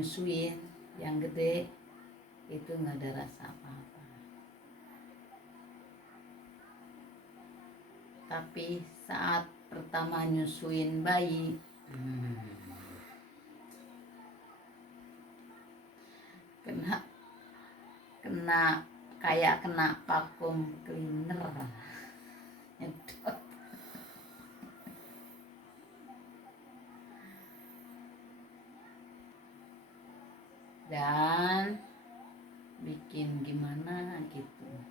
nyusuin yang gede itu nggak ada rasa apa-apa. Tapi saat pertama nyusuin bayi, kena kena kayak kena vacuum cleaner, nyedot. Dan bikin gimana gitu.